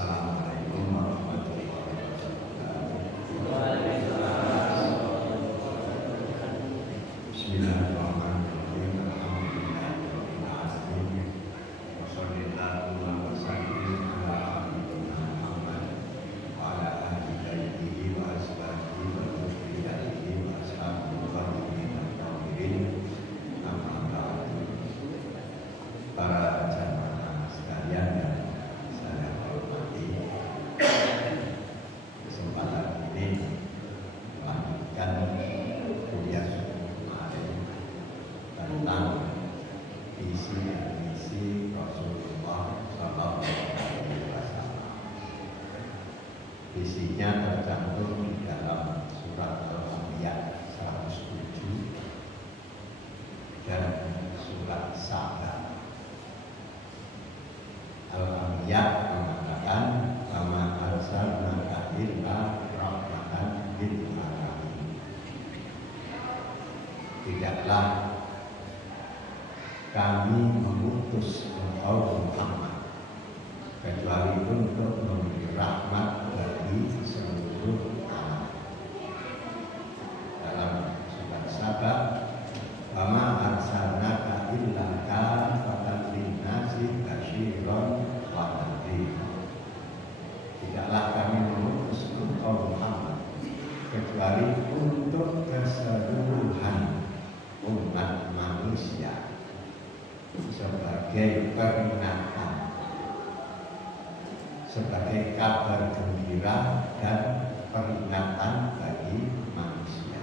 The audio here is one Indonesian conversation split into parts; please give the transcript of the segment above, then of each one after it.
Assalamualaikum warahmatullahi wabarakatuh. Bismillahirrahmanirrahim. Alhamdulillahirabbil alamin. Wassallallahu wa sallim ala nabiyyina Muhammad wa ala alihi wa ashabihi wa dzurriyyatihi wa ashabihi wa tabi'in. Amma ba'du. Para jamaah sekalian yang saya hormati, kesempatan ini melanjutkan kuliah kemarin tentang visi dan misi Rasulullah SAW. Visinya tercantum di dalam surat Al-Anbiya 107 dan surat Saba. Al-Anbiya mengatakan kama arsalnaka illa rahmatan lil alamin. Tidaklah kami mengutus engkau Muhammad kecuali untuk memberi rahmat bagi seluruh alam. Dalam surat Saba, kama arsalnaka illa kafatan linnasi basyiran wa nadhira. Tidaklah kami mengutus engkau Muhammad kecuali untuk keseluruhan umat manusia sebagai peringatan, sebagai kabar gembira dan peringatan bagi manusia.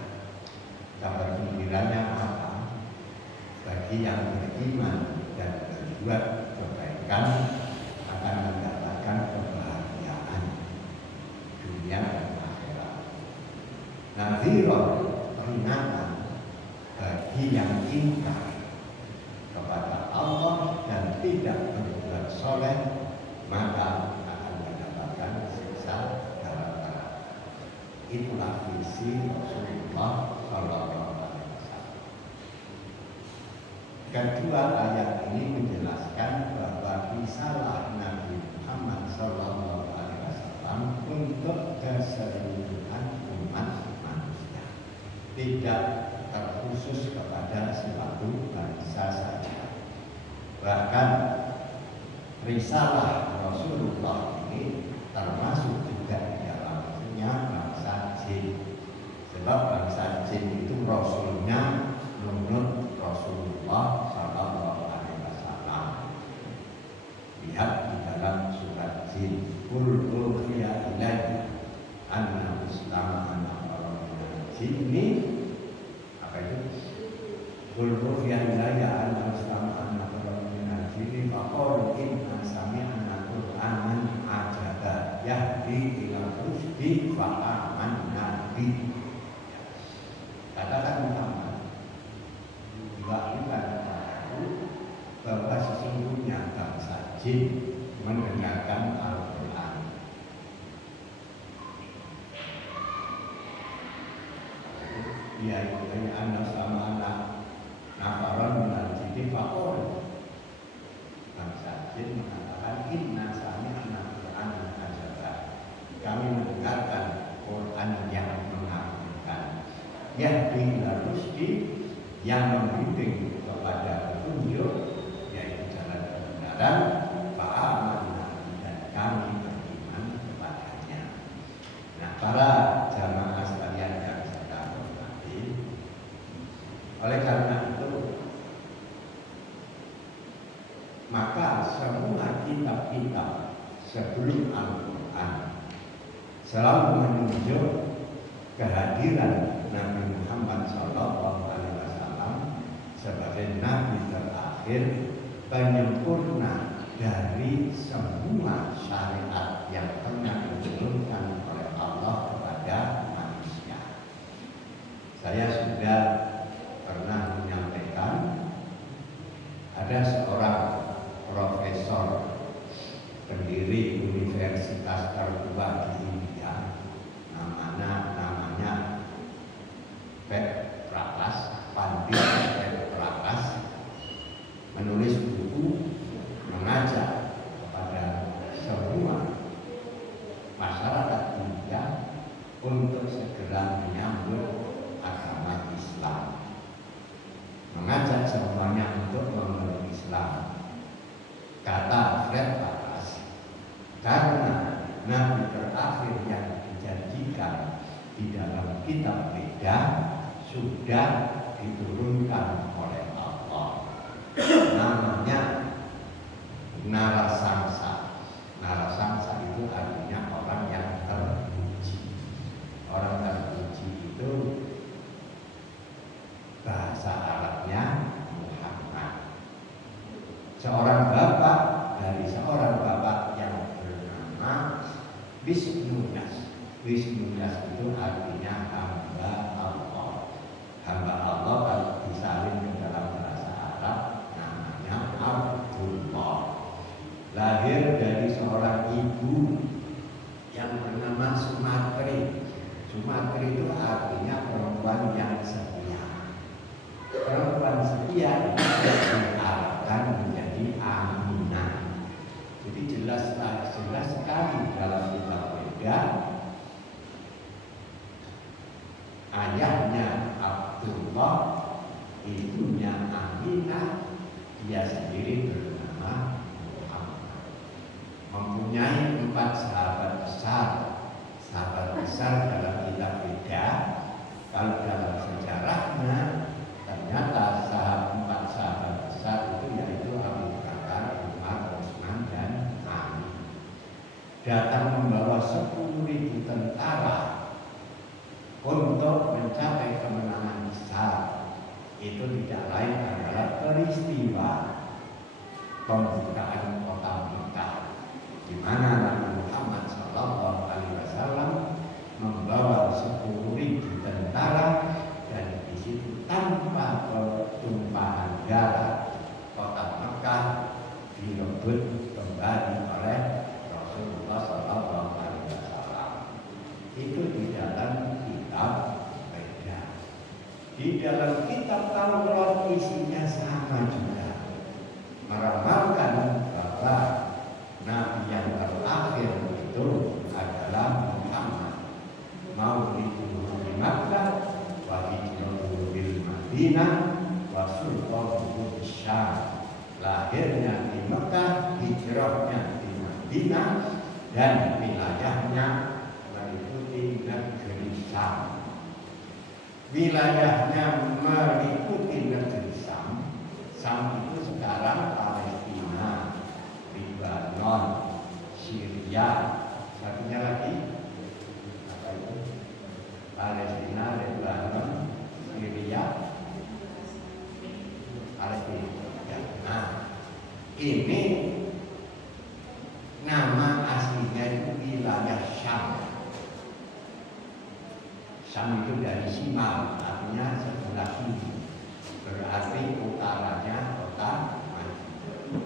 Kabar gembiranya apa? Bagi yang beriman dan berbuat kebaikan akan mendapatkan kebahagiaan dunia dan akhirat. Nadhira, peringatan bagi yang ingkar kepada Allah dan tidak berbuat soleh, maka akan mendapatkan siksa neraka. Itulah visi Rasulullah SAW. Kedua ayat ini menjelaskan bahwa risalah Nabi Muhammad SAW untuk keseluruhan umat manusia, tidak terkhusus kepada suatu bangsa saja. Bahkan risalah Rasulullah ini termasuk juga di dalamnya bangsa jin. Sebab bangsa jin itu Rasulnya menurut Rasulullah SAW. Lihat di dalam surat jin, Qul uhiya ilayya anna Islam anna jinni. Apa itu? Qul uhiya ilayya anna Islam anna jinni faqalu inna sami'na Qur'anan ajaba yahdi ila rusdi fa amanna bihi. Katakan Muhammad, bukan aku bahwa sesungguhnya bangsa jin mendengarkan Al-Quran. Ya itu anda sama anak nafaran minal jini fakor. Bangsa jin mengatakan inna sami'na Qur'anan ajaba. Kami mendengarkan Quran yang mengagumkan, yahdi ila rusdi, yang membimbing kepada petunjuk, yaitu jalan kebenaran, fa'amanna, dan kami beriman kepadanya. Nah, para jamaah sekalian yang saya hormati, oleh karena itu maka semua kitab-kitab sebelum Al-Quran selalu menunjuk kehadiran Nabi Muhammad SAW sebagai Nabi terakhir, penyempurna dari semua syariat yang pernah diturunkan oleh Allah kepada manusia. Saya sudah pernah menyampaikan, ada seorang profesor pendiri universitas tertua di India, namanya Prakas, Pandit Prakas, menulis buku mengajak kepada semua nabi terakhir yang dijanjikan di dalam kitab Veda sudah diturunkan oleh Allah. Namanya Narasangsa. Narasangsa itu artinya orang yang terpuji. Orang terpuji itu bahasa Arabnya Muhammad. Seorang bapak dari seorang bapak yang bernama Wisnudas. Wisnudas itu artinya hamba Allah. Hamba Allah kalau disalin ke dalam bahasa Arab namanya Abdullah. Lahir dari seorang ibu yang bernama Sumatri. Sumatri itu artinya perempuan yang setia. Perempuan setia diarahkan menjadi Aminah. Jadi jelas sekali dalam kitab Veda, ayahnya Abdullah, ibunya Aminah, dia sendiri bernama mempunyai 4 sahabat besar. Sahabat besar dalam kitab Veda, kalau dalam sejarahnya ternyata 4 sahabat besar itu yaitu Abu Bakar, Umar, Utsman, dan Ali. Datang membawa 10.000 tentara untuk mencapai kemenangan besar. Itu tidak lain adalah peristiwa pembukaan kota Mekah, di mana Nabi Muhammad SAW membawa 10.000 tentara, dan di situ tanpa pertumpahan darah kota Mekah direbut kembali oleh Rasulullah SAW. Itu di dalam kitab Veda. Di dalam kitab Taurat isinya sama juga, meramalkan bahwa Nabi yang terakhir itu adalah Muhammad. Mauliduhu di Makkah, wa hijratuhu bil Madinah, wa sultanuhu di Syam. Lahirnya di Mekah, hijrahnya di Madinah, dan wilayahnya meliputi negeri Syam. Wilayahnya meliputi negeri Syam. Syam itu sekarang Palestina, Lebanon, Syria, satunya lagi apa itu? Palestina, Lebanon, Syria, Palestina. Ya. Nah, ini nama aslinya itu wilayah Syam. Syam itu dari Simal, artinya sebelah kiri, berarti utaranya kota Madinah.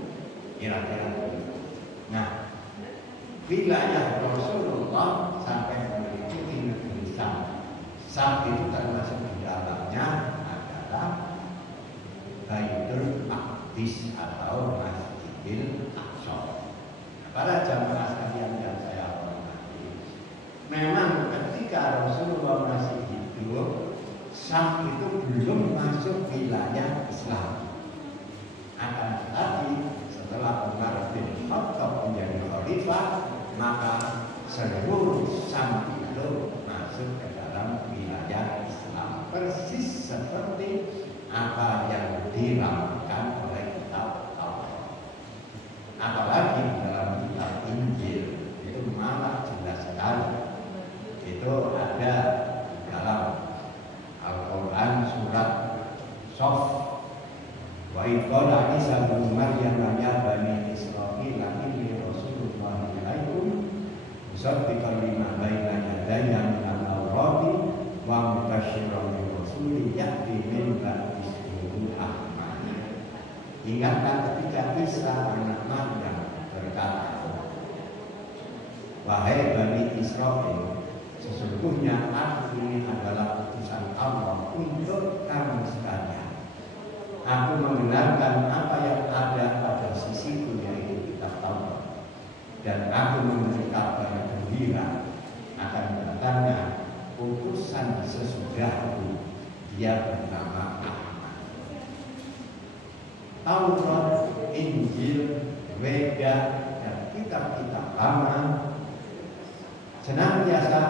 Kira-kira. Nah, wilayah Rasulullah sampai meliputi negeri Syam. Syam itu termasuk di dalamnya adalah Baitul Maqdis atau Masjidil Aqsa. Para jamaah sekalian yang saya hormati, memang ketika Rasulullah masih hidup, Syam itu belum masuk wilayah Islam. Akan tetapi setelah Umar bin Khattab menjadi khalifah, maka seluruh Syam itu masuk ke dalam wilayah Islam, persis seperti apa yang diramalkan oleh kitab Taurat. Apalagi dalam kitab Injil itu malah jelas sekali. Itu ada dalam Al-Quran surat Sof. Wa idqala Isa bin Maryam ya bani Israil inni Rasulullah ilaikum musaddiqan lima baina yadayya min at-taurati wa mubasysyiran bi rasulin ya'ti min ba'di ismihi Ahmad. Ingatkan ketika Isa anak Maryam berkata, wahai bani Israil, sesungguhnya aku ini adalah utusan Allah untuk kamu sekalian. Aku membenarkan apa yang ada pada sisiku, yaitu kitab Taurat, dan aku memberi kabar gembira akan datangnya utusan sesudahku, dia bernama Ahmad. Taurat, Injil, Veda, dan kitab-kitab lama senantiasa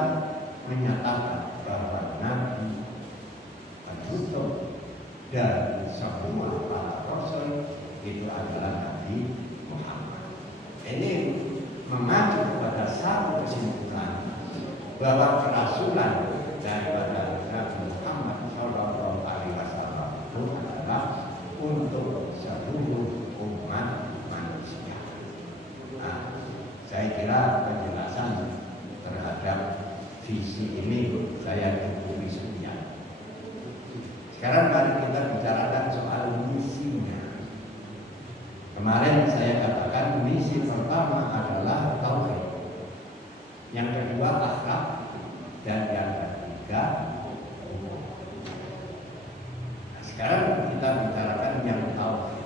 menyatakan bahwa Nabi penutup dan semua para rasul itu adalah Nabi Muhammad. Ini mengacu kepada satu kesimpulan bahwa kerasulan daripada Nabi Muhammad Shallallahu Alaihi Wasallam itu adalah untuk seluruh umat manusia. Nah, saya kira penjelasan terhadap visi ini saya cukup sekian. Sekarang mari kita bicarakan soal misinya. Kemarin saya katakan misi pertama adalah tauhid, yang kedua akhlak, dan yang ketiga hukum. Nah, sekarang kita bicarakan yang tauhid.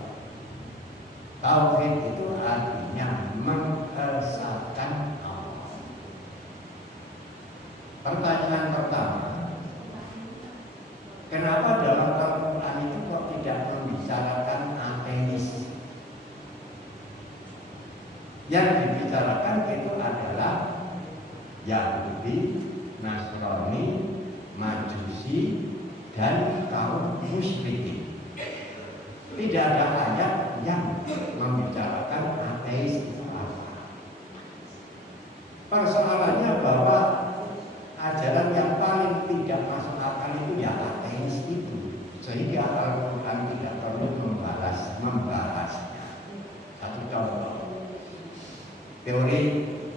Tauhid itu artinya mengesahkan Allah. Pertanyaan pertama, kenapa dalam Al-Quran itu kok tidak membicarakan ateis? Yang dibicarakan itu adalah Yahudi, Nasrani, Majusi, dan kaum musyrikin. Tidak ada ayat yang membicarakan ateis itu apa. Persoalannya bahwa ajaran yang paling tidak masuk akal itu ya ateis itu, sehingga Al-Quran tidak perlu membahasnya. Satu contoh teori,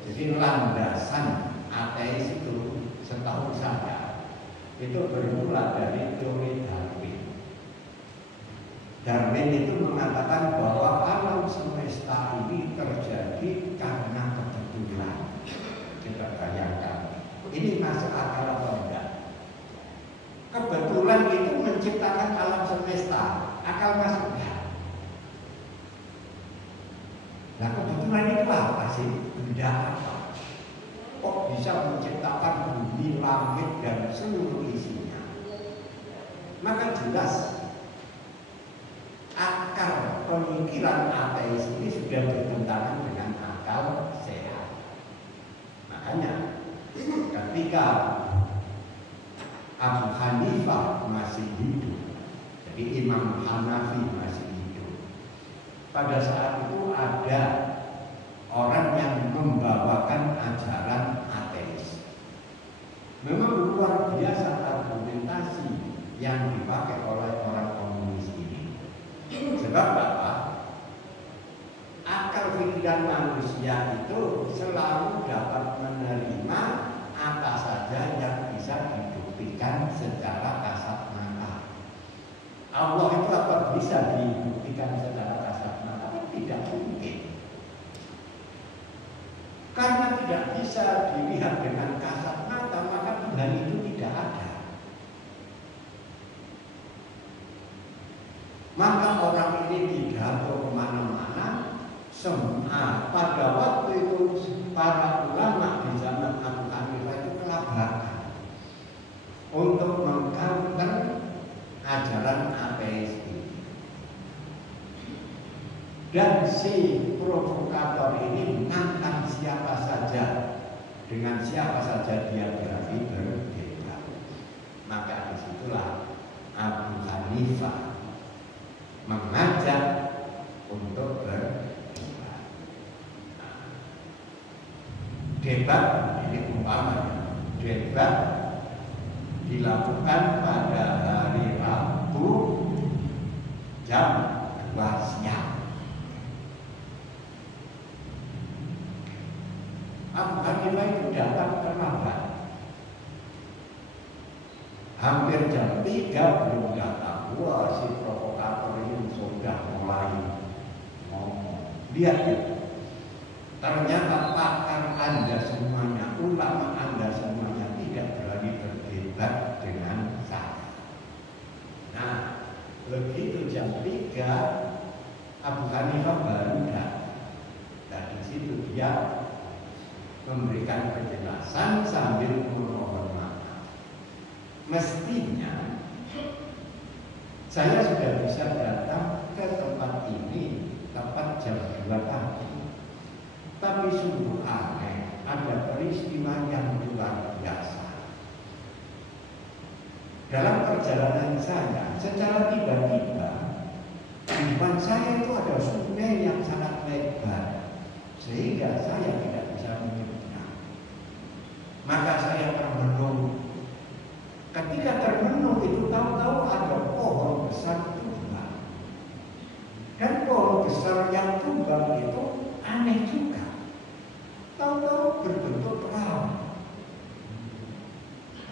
jadi landasan ateis itu setahu saya itu bermula dari teori Darwin. Darwin itu mengatakan bahwa alam semesta ini terjadi karena kebetulan. Kita bayangkan, ini masuk akal atau enggak? Kebetulan itu menciptakan alam semesta, akal masuk enggak? Nah, kebetulan itu apa sih? Benda apa? Kok bisa menciptakan bumi, langit, dan seluruh isinya? Maka jelas akal pemikiran ateis ini sudah bertentangan dengan akal sehat. Makanya ketika Abu Hanifah masih hidup, jadi Imam Hanafi masih hidup, pada saat itu ada orang yang membawakan ajaran ateis. Memang luar biasa argumentasi yang dipakai oleh orang komunis ini. Sebab apa? Akal pikiran manusia itu selalu dapat menerima apa saja yang bisa dibuktikan secara kasat mata. Allah itu apa bisa dibuktikan secara kasat mata? Tidak mungkin. Karena tidak bisa dilihat dengan kasat mata, maka Tuhan itu tidak ada. Maka orang ini pidato kemana-mana. Pada waktu itu para ulama di zaman Abu Hanifah itu kelabakan untuk mengcounter ajaran ateis ini. Dan si provokator ini menantang siapa saja, dengan siapa saja dia berani berdebat. Maka disitulah Abu Hanifah mengajak untuk berdebat. Debat ini umpamanya debat dilakukan pada hari Rabu jam 2 siang. Abu Hanifah itu datang terlambat. Hampir jam 3 belum datang. Wah, si provokator ini sudah mulai ngomong. Lihat ya. Ternyata pakar Anda semuanya, ulama Anda semuanya tidak berani berdebat dengan saya. Nah, begitu jam 3 Abu Hanifah baru datang. Dan di situ dia memberikan penjelasan sambil memohon maaf. Mestinya saya sudah bisa datang ke tempat ini tepat jam 2 pagi. Tapi sungguh aneh, ada peristiwa yang luar biasa. Dalam perjalanan saya, secara tiba-tiba di depan saya itu ada sungai yang sangat lebar, sehingga saya tidak bisa menyeberang. Maka saya termenung. Ketika termenung itu tahu-tahu ada pohon besar tumbang. Dan pohon besar yang tumbang itu aneh juga. Tahu-tahu berbentuk perahu.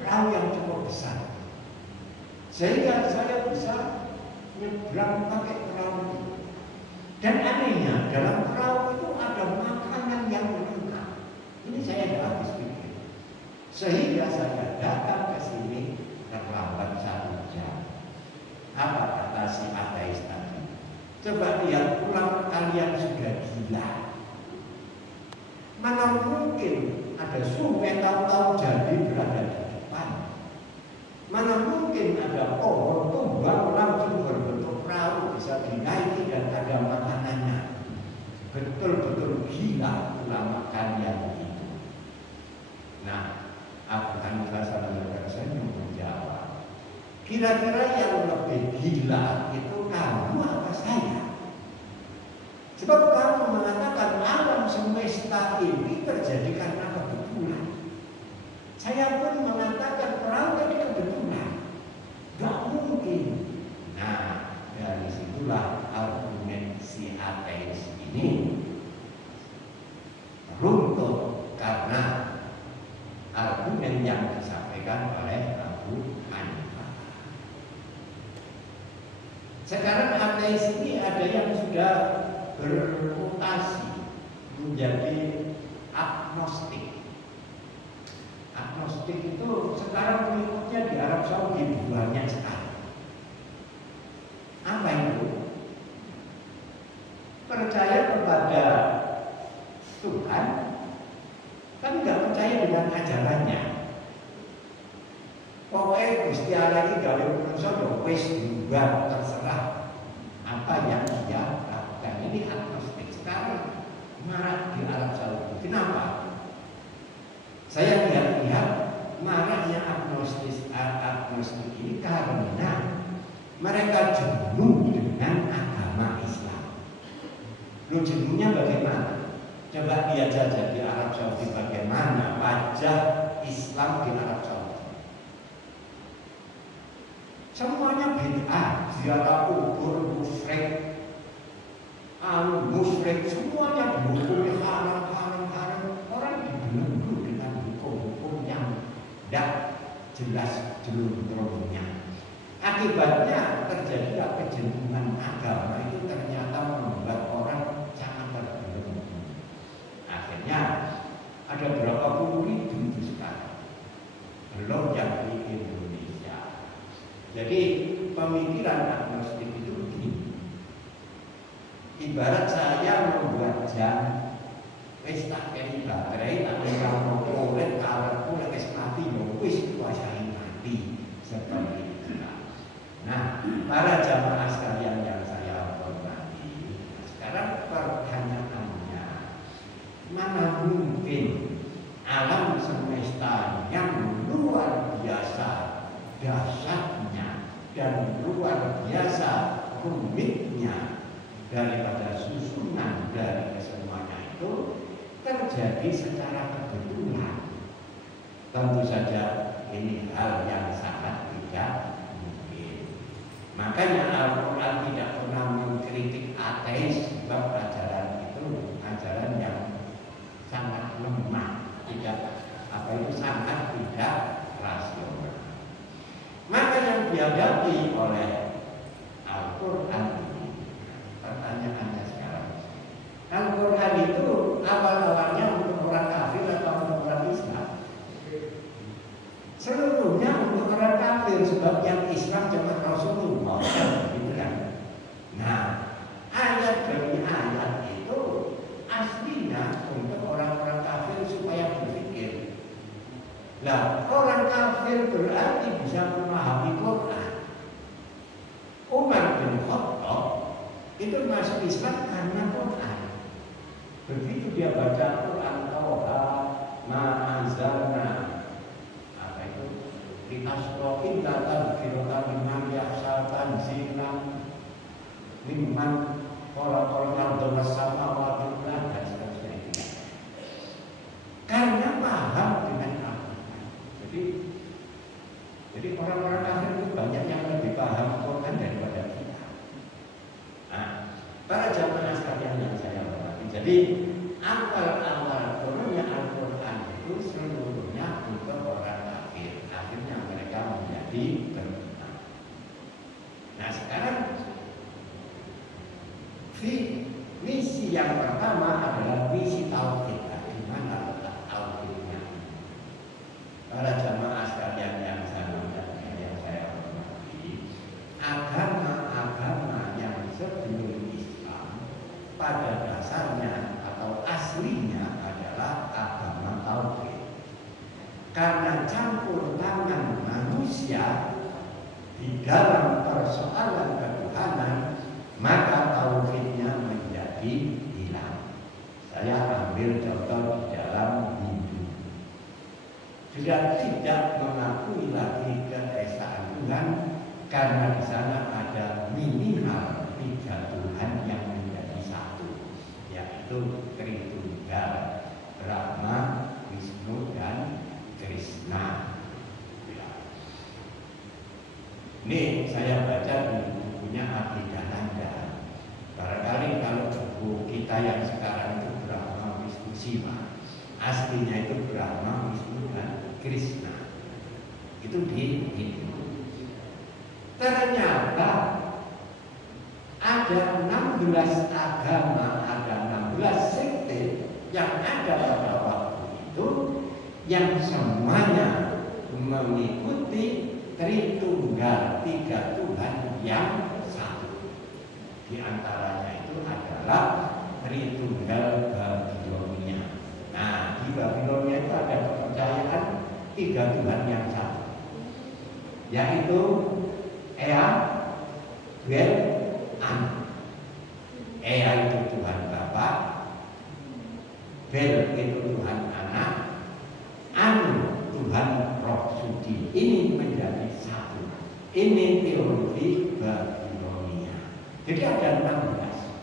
Perahu yang cukup besar. Sehingga saya bisa nyebrang pakai perahu. Dan anehnya dalam perahu itu ada makanan yang lengkap. Ini saya tidak habis pikir. Sehingga saya datang ke sini terlambat 1 jam. Apa kata si ateis tadi? Coba lihat pulang, kalian sudah gila. Mana mungkin ada sungai tahu-tahu jadi berada di depan? Mana mungkin ada pohon tumbang langsung berbentuk perahu bisa dinaiki dan ada makanannya? Betul-betul gila ulama kalian itu. Nah, Abu Hanifah saya menjawab, kira-kira yang lebih gila itu kamu apa saya? Sebab kamu mengatakan alam semesta ini terjadi karena kebetulan. Saya pun mengatakan perahu tadi kebetulan. Gak mungkin. Nah, dari situlah argumen si ateis ini runtuh karena argumen yang disampaikan oleh Abu Hanifah. Sekarang ateis ini ada yang sudah bermutasi menjadi agnostik. Agnostik itu sekarang pengikutnya di Arab Saudi banyak sekali. Apa itu? Percaya kepada Tuhan, tapi nggak percaya dengan ajarannya. Pokoknya Gusti Allah ini gawe manusia ya wis juga terserah apa yang dia lakukan. Ini agnostik sekarang marak di Arab Saudi. Kenapa? Saya lihat maraknya agnostik ini karena mereka jenuh dengan agama Islam. Lu jenuhnya bagaimana? Coba lihat saja di Arab Saudi bagaimana wajah Islam di Arab Saudi. Semuanya bid'ah, ziarah kubur, musyrik, musyrik, semuanya dihukumi haram. Orang dibelenggu dengan hukum-hukum yang tidak jelas jelung-jelungnya. Akibatnya terjadi kejenuhan agama itu ternyata membuat orang sangat terbelenggu. Akhirnya ada berapa puluh ribu itu sekarang, belum yang di Indonesia. Jadi pemikiran agnostik itu begini. Ibarat saya membuat jam, wis tak kei baterai, tak kei motoret, karetku lek wis mati ya wis kuasai mati seperti itu. Nah, para jamaah sekalian yang saya hormati, sekarang pertanyaannya, mana mungkin alam semesta yang luar biasa dahsyatnya dan luar biasa rumitnya daripada susunan dari kesemuanya itu terjadi secara kebetulan? Tentu saja ini hal yang sangat tidak mungkin. Makanya Al-Quran tidak pernah mengkritik ateis, sebab ajaran itu ajaran yang sangat lemah, sangat tidak rasional. Maka yang dihadapi oleh Al-Quran ini, pertanyaannya sekarang, Al-Quran itu awal-awalnya untuk orang kafir atau untuk orang Islam? Seluruhnya untuk orang kafir, sebab yang Islam cuma Rasulullah, gitu kan? Nah, ayat demi ayat itu aslinya untuk orang-orang kafir supaya berpikir. Nah, orang kafir berarti bisa memahami Quran. Umar bin Khattab itu masuk Islam karena Quran. Begitu dia baca Quran, Toha, hasro illa tadhkiratan liman yakhsha tanzilan mimman khalaqal arda was samawati dan seterusnya. Karena paham dengan Al-Quran. Jadi orang-orang kafir itu banyak yang lebih paham Quran daripada kita. Nah, para jamaah sekalian yang saya hormati, jadi awal-awal turunnya Al-Quran itu seluruhnya untuk orang kafir. Akhirnya mereka menjadi beriman. Nah, sekarang misi yang pertama adalah misi tauhid. Di mana letak tauhidnya? Para jamaah sekalian yang saya hormati, agama-agama yang sebelum Islam pada dasarnya atau aslinya adalah agama tauhid. Karena campur tangan manusia di dalam persoalan ketuhanan, maka tauhidnya menjadi hilang. Saya ambil contoh di dalam Hindu. Sudah tidak mengakui lagi keesaan Tuhan karena di sana ada minimal 3 Tuhan yang menjadi satu, yaitu Tritunggal, Brahma, Wisnu dan Krishna. Ini saya baca di bukunya Abhidananda. Barangkali kalau buku kita yang sekarang itu Brahma, Wisnu, Shiva, aslinya itu Brahma, Wisnu dan Krishna. Itu di Hindu. Ternyata ada 16 agama, ada 16 sekte yang ada pada waktu itu yang semuanya mengikuti Tritunggal, 3 Tuhan yang satu. Di antaranya itu adalah Tritunggal Babilonia. Nah, di Babilonia itu ada kepercayaan 3 Tuhan yang satu, yaitu Ea, Bel, An. Ea itu Tuhan Bapa, Bel itu Tuhan Anak, Anu Tuhan Roh Suci. Ini menjadi satu. Ini teologi Babilonia. Jadi ada 16.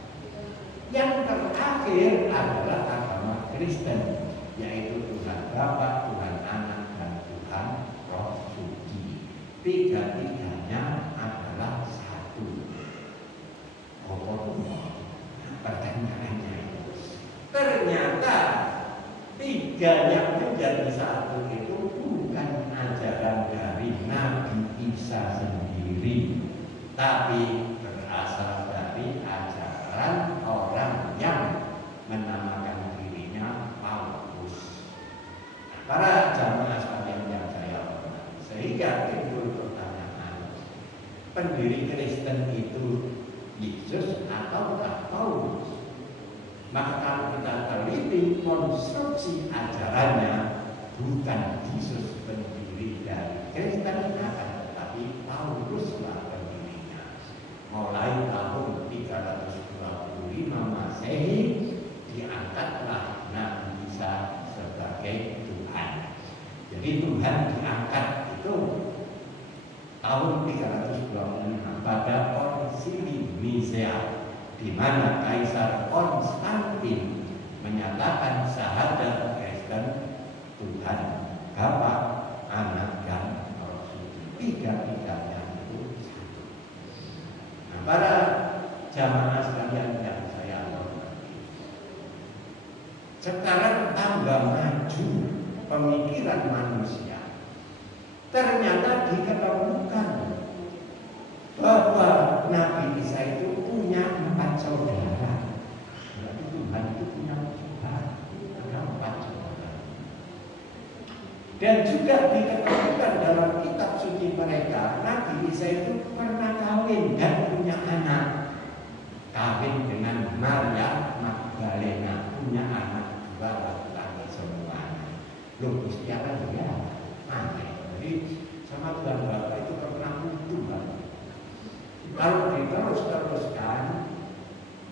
Yang terakhir adalah agama Kristen, yaitu Tuhan Bapa, Tuhan Anak, dan Tuhan Roh Suci. Tiga-tiganya adalah satu. Pertanyaannya itu, ternyata 3 yang menjadi satu itu bukan ajaran dari Nabi Isa sendiri, tapi berasal dari ajaran orang yang menamakan dirinya Paulus. Para jamaah sekalian yang saya hormati, sehingga timbul pertanyaan, pendiri Kristen itu Yesus ataukah Paulus? Maka kalau kita teliti konstruksi ajarannya, bukan Yesus pendiri dari Kristen, tetapi Pauluslah pendirinya. Mulai tahun 325 Masehi diangkatlah Nabi Isa sebagai Tuhan. Jadi Tuhan diangkat itu tahun 325 pada Konsili Nisea, di mana Kaisar Konstantin menyatakan syahadat Kristen Tuhan Bapa, Anak, dan Roh Suci. Tiga-tiganya itu satu. Nah, para jamaah sekalian yang saya hormati, sekarang tambah maju pemikiran manusia. Ternyata diketemukan bahwa Nabi Isa itu punya 4 saudara. Berarti Tuhan itu punya saudara, ada 4 saudara. Dan juga diketemukan dalam kitab suci mereka, Nabi Isa itu pernah kawin dan punya anak. Kawin dengan Maria Magdalena, punya anak 2 laki-laki semua. Loh, Gusti Allah ya, aneh. Jadi sama Tuhan Bapa itu pernah utuh banget. Kalau diterus-teruskan,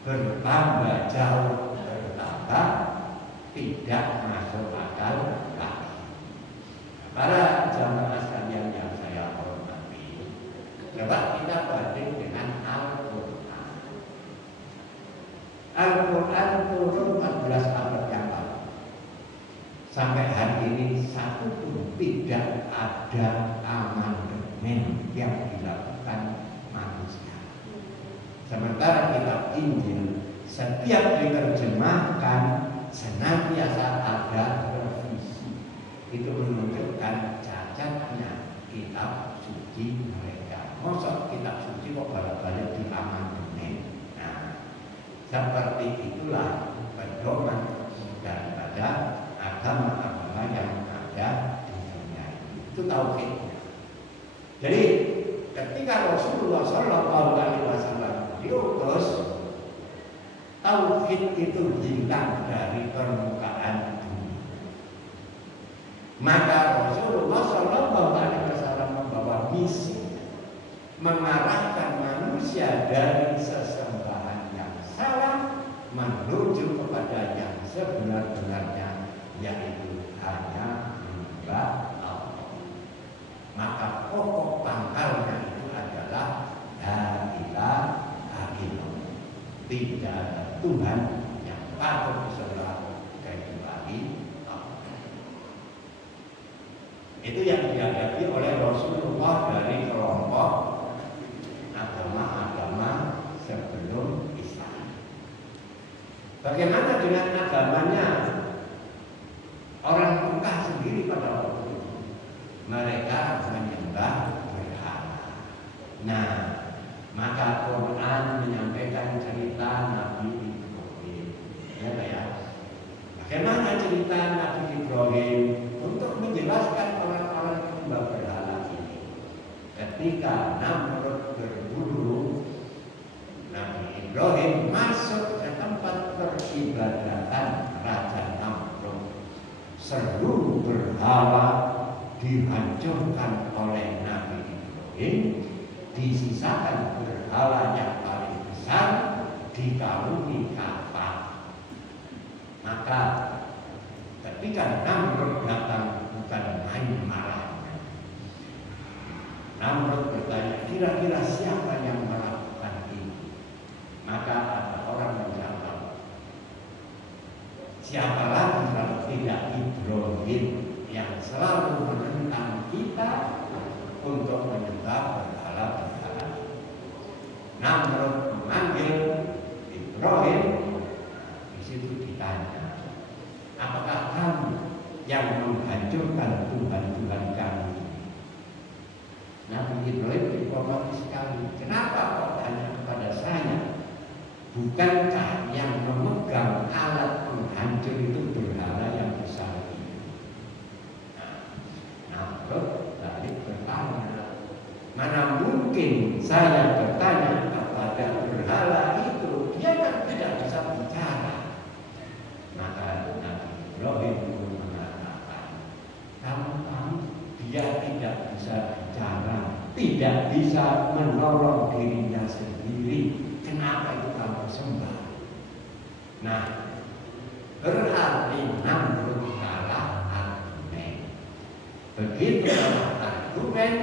bertambah jauh, bertambah tidak masuk akal lagi. Para jamaah sekalian yang saya Sampai hari ini satu pun tidak ada amandemen yang dilakukan manusia. Sementara kitab Injil setiap diterjemahkan senantiasa ada revisi. Itu menunjukkan cacatnya kitab suci mereka. Maksud kitab suci kok balik-balik di amandemen. Nah, seperti itulah pedoman daripada agama-agama yang ada di dunia ini. Itu tauhidnya. Jadi ketika Rasulullah SAW diutus, tauhid itu hilang dari permukaan dunia. Maka Rasulullah SAW membawa misi mengarahkan manusia dari sesembahan yang salah menuju kepada yang sebenar-benarnya, yaitu hanya menyembah Allah. Maka pokok pangkalnya itu adalah la ilaha illallah. Tidak ada Tuhan yang patut disembah kecuali Allah. Itu yang dihadapi oleh Rasulullah dari kelompok agama-agama sebelum Islam. Bagaimana dengan agamanya orang Mekah sendiri pada waktu itu? Mereka menyembah berhala. Nah, maka Quran menyampaikan cerita Nabi Ibrahim. Ya. Bagaimana cerita Nabi Ibrahim untuk menjelaskan orang-orang penyembah berhala ini? Ketika Namrud berburu, Nabi Ibrahim masuk ke tempat peribadatan Raja Namrud. Seluruh berhala dihancurkan oleh Nabi Ibrahim, disisakan berhala yang paling besar dikalungi kapak. Maka ketika Namrud datang, bukan main marahnya. Namrud bertanya, kira-kira siapa yang melakukan ini? Maka ada orang menjawab, siapa lagi kalau tidak Ibrahim yang selalu menentang kita untuk menyembah berhala-berhala. Namrud memanggil Ibrahim. Di situ ditanya, apakah kamu yang menghancurkan Tuhan-Tuhan kami? Nabi Ibrahim dihormati sekali. Kenapa kau tanya kepada saya? Bukankah yang memegang alat penghancur itu berhala yang besar ini? Namrud balik bertanya, mana mungkin saya bertanya kepada berhala itu? Dia kan tidak bisa bicara. Maka Nabi Ibrahim pun mengatakan, kamu tahu dia tidak bisa bicara, tidak bisa menolong dirinya sendiri. Kenapa itu kamu sembah? Nah, berarti Namrud kalah argumen. Begitu kalah argumen,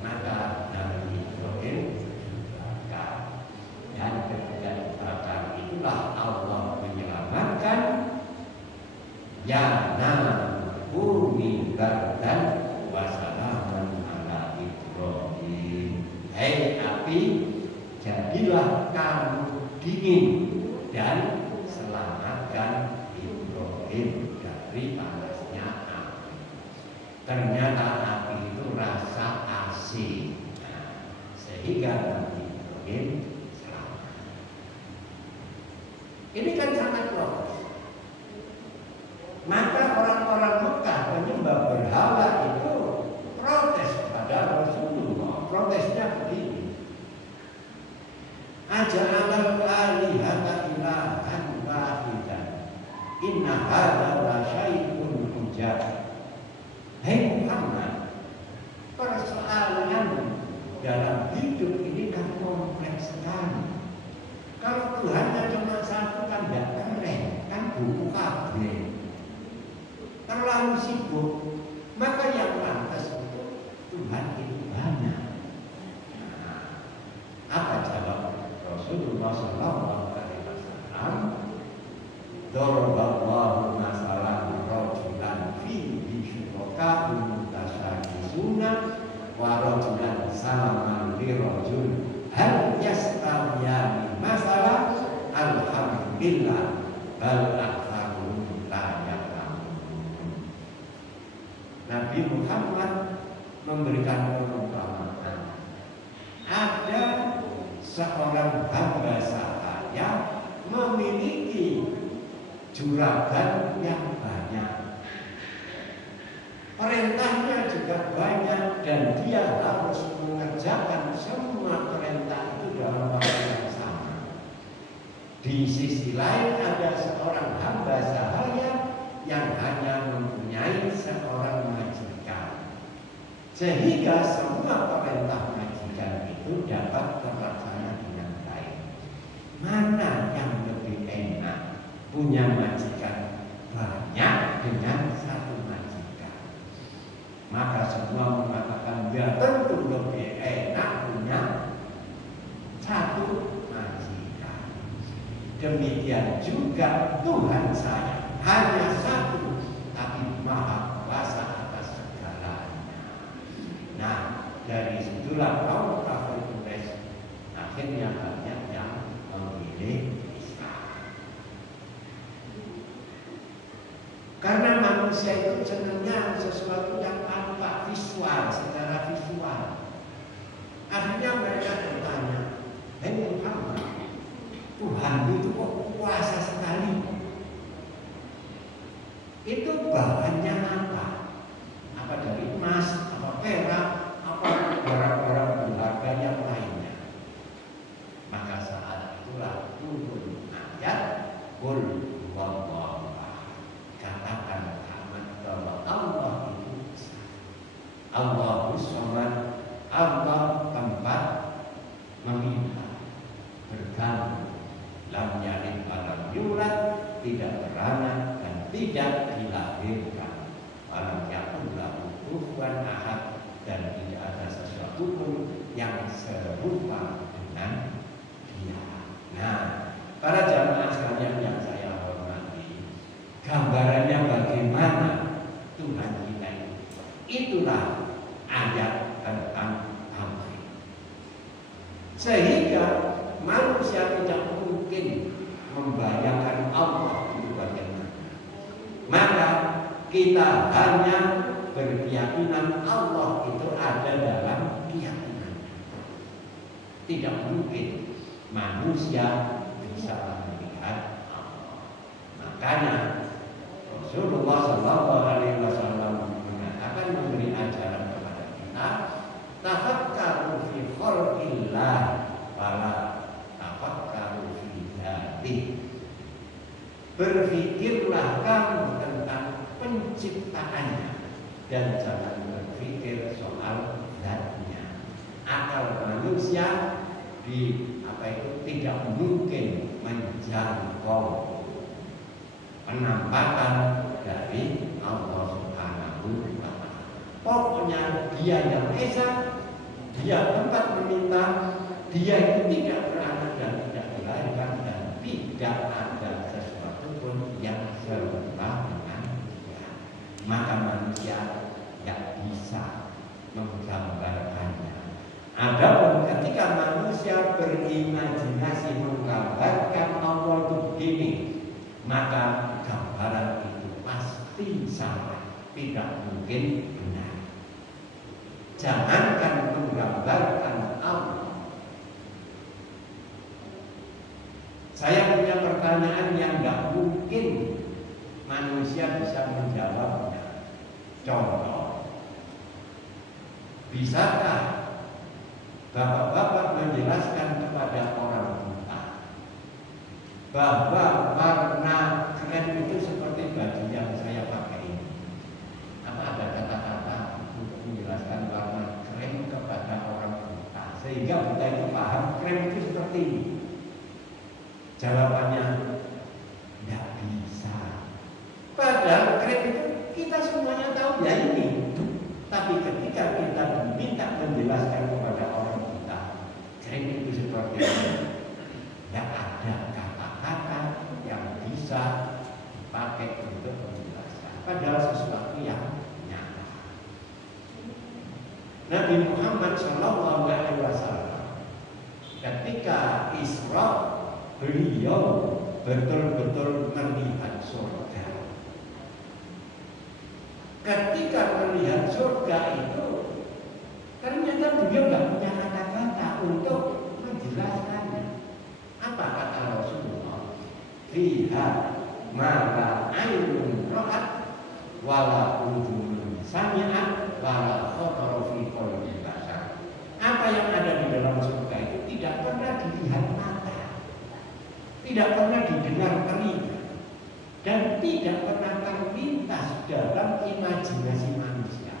maka Nabi Ibrahim dibakar. Dan ketika dibakar itulah Allah menyelamatkan, ya na'kuni bardan wa salaman ala Ibrahim. Hei api, jadilah kamu dingin dan selamatkan Ibrahim dari panasnya api. Ternyata api itu rasa AC, sehingga Nabi Ibrahim selamat. Ini kan sangat logis. Maka orang-orang Mekah penyembah berhala itu protes kepada Rasulullah. Protesnya begini, aja'alal alihata ilahan wahidan inna hadza la syai'un ujab. Hei Muhammad, persoalan dalam hidup ini kan kompleks sekali. Kalau Tuhan cuma satu kan tidak keren, kan buku kabeh. Terlalu sibuk, maka yang pantas itu Tuhan itu banyak. Nah, apa jawab Rasulullah SAW? Daraballahu masalan rajulan warajulan salaman birojul hal yastawiyani masalah alhamdulillah bal aktsaruhum la ya'lamun. Nabi Muhammad memberikan perumpamaan. Ada seorang hamba sahaya memiliki juragan yang banyak, perintahnya juga banyak, dan dia harus mengerjakan semua perintah itu dalam waktu yang sama. Di sisi lain ada seorang hamba sahaya yang hanya mempunyai seorang majikan, sehingga semua perintah majikan itu dapat terlaksana dengan baik. Mana yang lebih enak? Punya majikan banyak dengan satu majikan? Maka semua mengatakan ya tentu lebih enak punya satu majikan. Demikian juga Tuhan saya hanya satu, tapi maha kuasa atas segalanya. Nah, dari situlah kaum kafir Quraisy akhirnya banyak yang memilih karena manusia itu senangnya sesuatu yang tampak visual, secara visual. Akhirnya mereka bertanya, "Hei Muhammad, Tuhan itu kok kuasa sekali? Itu bahannya apa? Apa dari emas, apa perak, apa barang-barang berharga yang lainnya?" Maka saat itulah turun ayat Qul huwallahu. Katakan Muhammad bahwa Allah itu Allahus Samad, Allah tempat meminta, bergantung, lam yalid walam yulad, tidak beranak dan tidak dilahirkan, walam yakul lahu kufuwan ahad, dan tidak ada sesuatu pun yang serupa dengan Dia. Nah, para jamaah sekalian yang saya hormati, gambarannya bagaimana Tuhan kita itu? Itulah ayat tentang Allah. Sehingga manusia tidak mungkin membayangkan Allah itu bagaimana. Maka kita hanya berkeyakinan Allah itu ada dalam keyakinan. Tidak mungkin manusia bisa melihat Allah. Makanya Rasulullah Shallallahu Alaihi Wasallam mengatakan, memberi ajaran kepada kita, tafakkaru fi khalqillah wala tafakkaru fi dzatih. Berpikirlah kamu tentang penciptaannya dan jangan berpikir soal zatnya. Akal manusia tidak mungkin menjangkau penampakan dari Allah Subhanahu wa Ta'ala. Pokoknya Dia yang esa, Dia tempat meminta, Dia itu tidak beranak dan tidak dilahirkan, dan tidak ada sesuatu pun yang serupa dengan Dia. Maka manusia tidak bisa menggambarkannya. Adapun ketika manusia berimajinasi menggambarkan Allah itu begini, maka gambaran itu pasti salah, tidak mungkin benar. Jangankan menggambarkan Allah. Saya punya pertanyaan yang tidak mungkin manusia bisa menjawabnya. Contoh, bisakah bapak-bapak menjelaskan kepada orang buta bahwa warna krem itu seperti baju yang saya pakai ini? Apa ada kata-kata untuk menjelaskan warna krem kepada orang buta sehingga buta itu paham krem itu seperti ini? Jawabannya tidak bisa. Padahal krem itu kita semuanya tahu ya ini. Tapi ketika kita diminta menjelaskan kepada orang buta krem itu seperti ini, tidak ada kata-kata yang bisa dipakai untuk menjelaskan. Padahal sesuatu yang nyata. Nabi Muhammad Shallallahu Alaihi Wasallam ketika Isra beliau betul-betul melihat surga. Ketika melihat surga itu ternyata beliau nggak punya kata-kata untuk menjelaskannya. Apa kata Rasulullah? Fiha mala ainun ra'at wala udhunun sami'at wala khatara fi qalbi bashar. Apa yang ada di dalam surga itu tidak pernah dilihat mata, tidak pernah didengar telinga, dan tidak pernah terlintas dalam imajinasi manusia.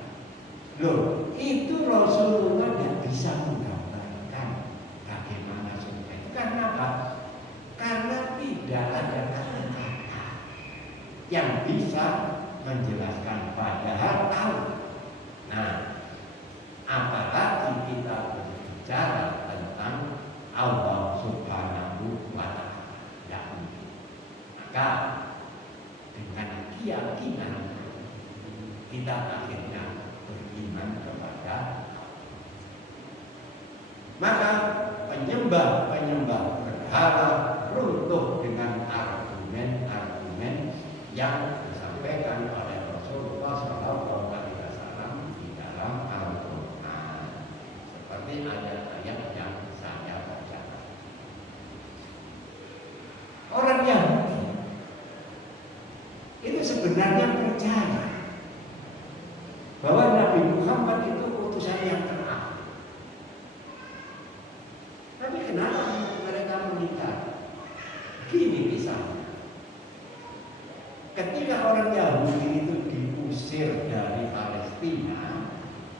Loh, itu Rasulullah tidak bisa menggambarkan bagaimana surga itu. Karena apa? Karena tidak ada kata-kata yang bisa menjelaskan, padahal tahu. Nah, apalagi kita berbicara tentang Allah Subhanahu wa Ta'ala. Maka dengan keyakinan kita akhirnya beriman kepada. Maka penyembah berhala runtuh dengan argumen-argumen yang disampaikan oleh Rasulullah SAW di dalam Al-Quran, seperti ayat-ayat yang saya bacakan. Orang Yahudi itu sebenarnya percaya bahwa Nabi Muhammad itu utusan yang terakhir. Tapi kenapa mereka menikah? Gini misalnya, ketika orang Yahudi itu diusir dari Palestina,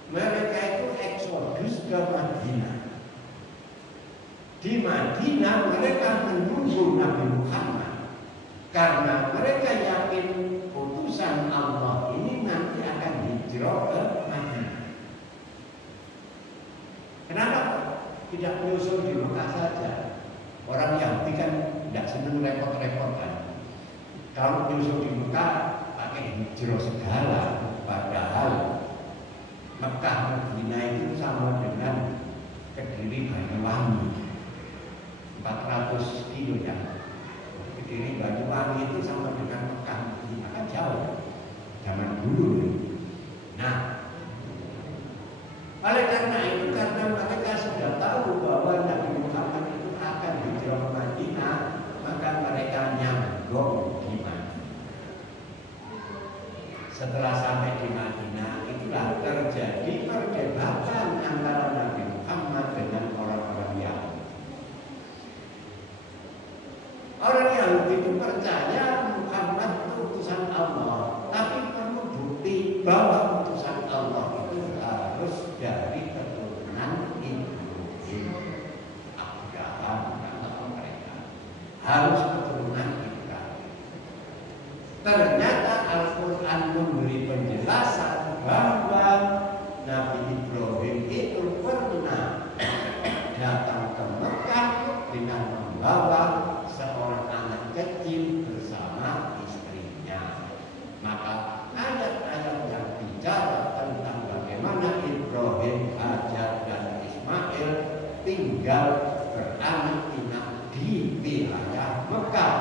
mereka itu eksodus ke Madinah. Di Madinah mereka menunggu Nabi Muhammad karena mereka yakin utusan Allah ini nanti akan hijrah ke Madinah. Kenapa tidak menyusul di Mekah saja? Orang Yahudi kan tidak senang repot-repot kan. Kalau menyusul di Mekah pakai hijrah segala, padahal Mekah Madinah itu sama dengan Kediri Banyuwangi, 400 kilo ya. Kediri Banyuwangi itu sama dengan Mekah Madinah, kan jauh zaman dulu. Nah, oleh karena itu, karena mereka sudah tahu bahwa Nabi Muhammad itu akan hijrah ke Madinah, maka mereka nyambung di Madinah. Setelah sampai di Madinah, itulah terjadi perdebatan antara Nabi Muhammad dengan orang-orang Yahudi. Orang Yahudi itu percaya Muhammad itu utusan Allah, tapi perlu bukti bahwa utusan Allah itu harus dari keturunan Ibrahim. Abraham atau mereka harus keturunan Ibrahim. Ternyata Al-Quran memberi penjelasan bahwa Nabi Ibrahim itu pernah datang ke Mekah dengan membawa seorang anak kecil bersama istrinya. Maka ayat-ayat yang bicara tentang bagaimana Ibrahim, Hajar dan Ismail tinggal beranak pinak di wilayah Mekah.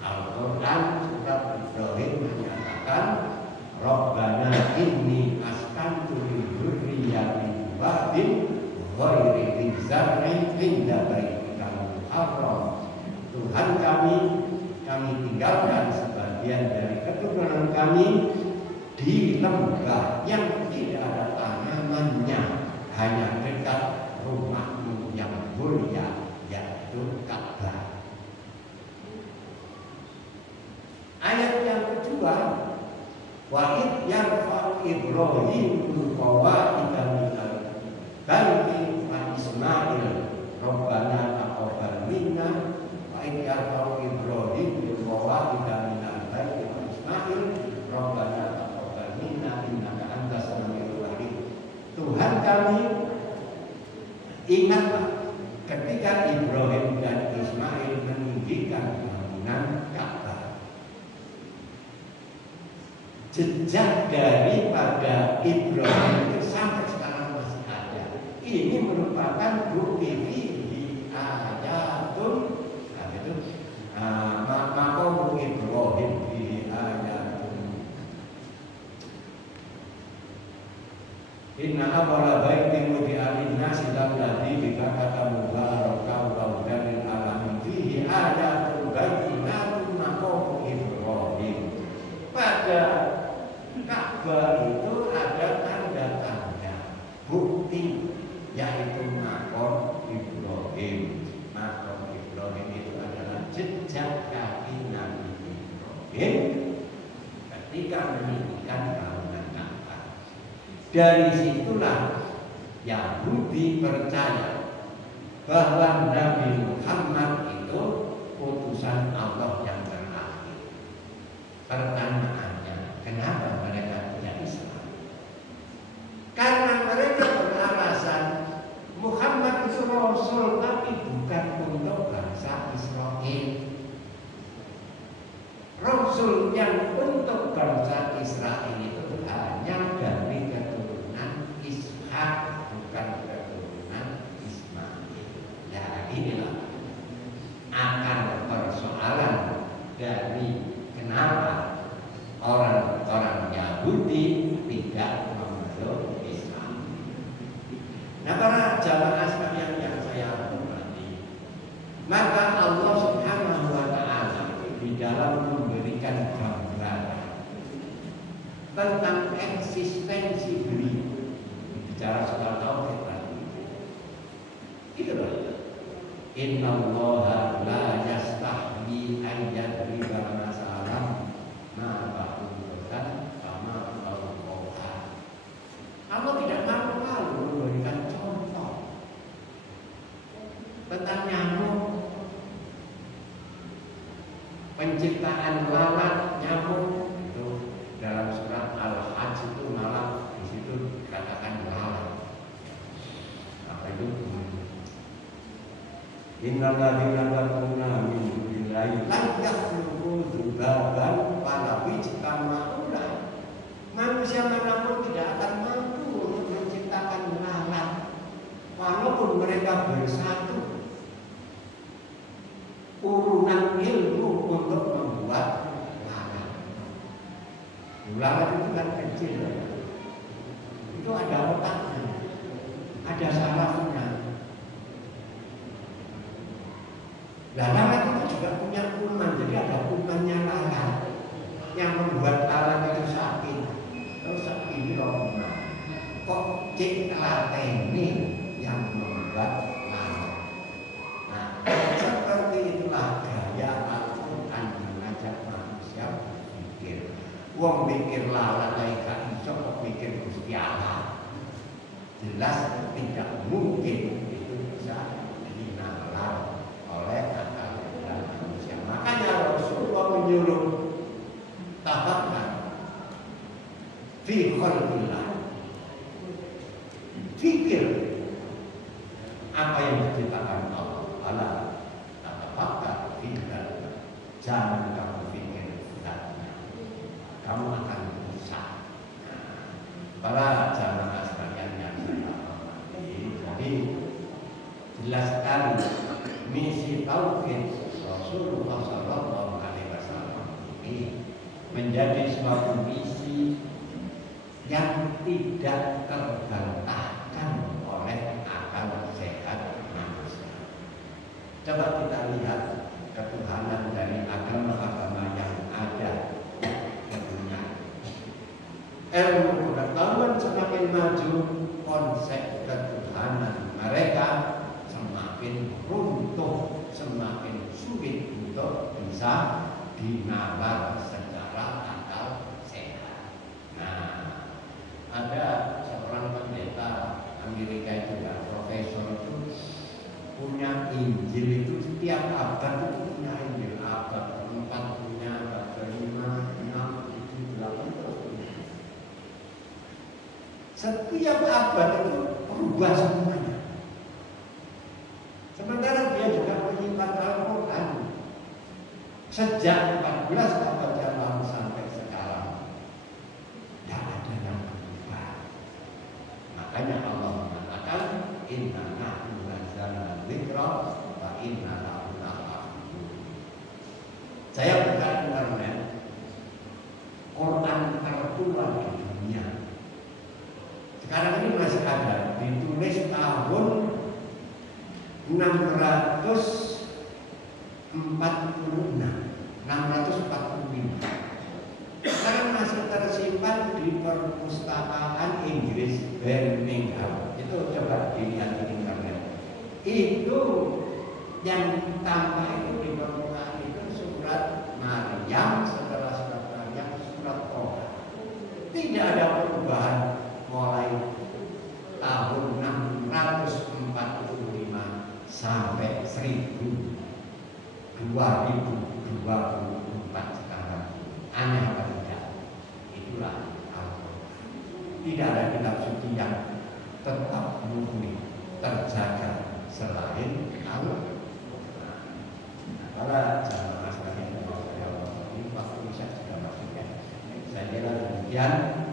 Al-Quran surat Ibrahim menyatakan, Rabbana inni askantu min dzurriyyati wadin ghairi dzi zar'in 'inda baitikal muharram. Tuhan kami tinggalkan sebagian dari keturunan kami di lembah yang tidak ada tanamannya, hanya dekat rumahmu yang mulia, yaitu Ka'bah. Ayat yang kedua, wa id yarfa'u Ibrahimul qawa'ida minal baiti wa Ismail Rabbana taqabbal minna. Wa id yarfa'u Ibrahimul qawa'ida minal baiti wa Ismail Rabbana taqabbal minna innaka antas samiul alim. Tuhan kami, ingatlah ketika Ibrahim dan Ismail meninggikan bangunan Ka'bah. Jejak daripada Ibrahim itu sampai sekarang masih ini merupakan bukti fihi ayatun, itu maqam Ibrahim fihi ayatun. Inna awwala baitin wudi'a lin-nasi lalladzi bibakata mubarakan wa hudan lil alamin fihi ayatun bayyinatun maqam Ibrahim. Pada Ka'bah itu ada tanda-tanda bukti, yaitu maqam Ibrahim. Maqam Ibrahim itu adalah jejak kaki Nabi Ibrahim ketika meninggikan bangunan Ka'bah. Dari situlah Yahudi percaya bahwa Nabi Muhammad itu utusan Allah yang terakhir. Pertanyaannya, kenapa mereka tidak Islam? Karena mereka beralasan Muhammad itu Rasul, tapi bukan untuk bangsa Israel. Rasul yang untuk bangsa Israel itu hanya dari keturunan Ishak, bukan keturunan Ismail. Ya, inilah akar persoalan dari kenapa orang-orang Yahudi tidak memeluk Islam. Nah, para jamaah sekalian yang saya hormati, maka Allah Subhanahu wa Ta'ala di dalam memberikan gambaran tentang eksistensi beliau, bicara soal tauhid tadi. Itu loh. Innallaha la yastahyi an yadriba masalan ma ba'udatan sama al-Qur'an. Allah tidak malu-malu memberikan contoh tentang nyamuk, penciptaan lalat nyamuk itu dalam surat Al-Hajj itu malah di situ dikatakan lalat. Apa itu? Innalladzina kafaruna min dunillahi la yakhluqu dzubaban wala yajtama'una. Manusia manapun tidak akan mampu untuk menciptakan lalat walaupun mereka bersatu urunan ilmu untuk membuat lalat. Lalat itu kan kecil, itu ada otaknya, ada sarafnya. Lalat itu juga punya kuman, jadi ada kumannya lalat yang membuat lalat itu sakit. Terus ini loh, kok cek latene yang membuat lalat. Nah, seperti itulah gaya Al-Quran mengajak manusia berpikir. Wong mikir lalat lain gak iso kok mikir Gusti Allah. Jelas tidak mungkin itu bisa dinalar oleh akal dan manusia. Makanya Rasulullah menyuruh tafakkur fi khalqillah, fikir apa yang diciptakan Allah. Allah tafakkur fi khalqillah, jangan kamu pikir zatnya, kamu akan rusak. Para jamaah sekalian yang saya hormati, jadi jelas sekali misi tauhid Rasulullah Sallallahu Alaihi Wasallam ini menjadi suatu misi yang tidak terbantahkan oleh akal sehat manusia. Coba kita lihat ketuhanan dari agama-agama yang ada di dunia. Ilmu pengetahuan semakin maju, konsep ketuhanan mereka semakin runtuh, semakin sulit untuk bisa dinalar secara akal sehat. Nah, ada seorang pendeta Amerika itu ya, profesor itu punya Injil itu setiap abad itu punya Injil, abad 4 punya, abad 5, 6, 7, 8 terus punya. Setiap abad itu berubah semuanya. Sementara dia juga menyimpan Al-Quran sejak 14 abad yang lalu sampai sekarang. Tidak ada yang berubah. Makanya Allah mengatakan inna nahnu nazzalna dzikra wa inna lahu lahafidun. Saya buka internet, Quran tertua di dunia sekarang ini masih ada, ditulis tahun 645. Sekarang masih tersimpan di perpustakaan Inggris Birmingham. Itu coba dilihat di internet. Itu yang tampak itu di permukaan itu surat Maryam, setelah surat Maryam surat Toha. Tidak ada perubahan mulai tahun 645 sampai 2024 sekarang. Aneh apa tidak? Itulah Al-Quran. Tidak ada kitab suci yang tetap murni terjaga selain Al-Quran. Para jamaah sekalian, ini waktu bisa sudah masuk ya. Saya kira demikian.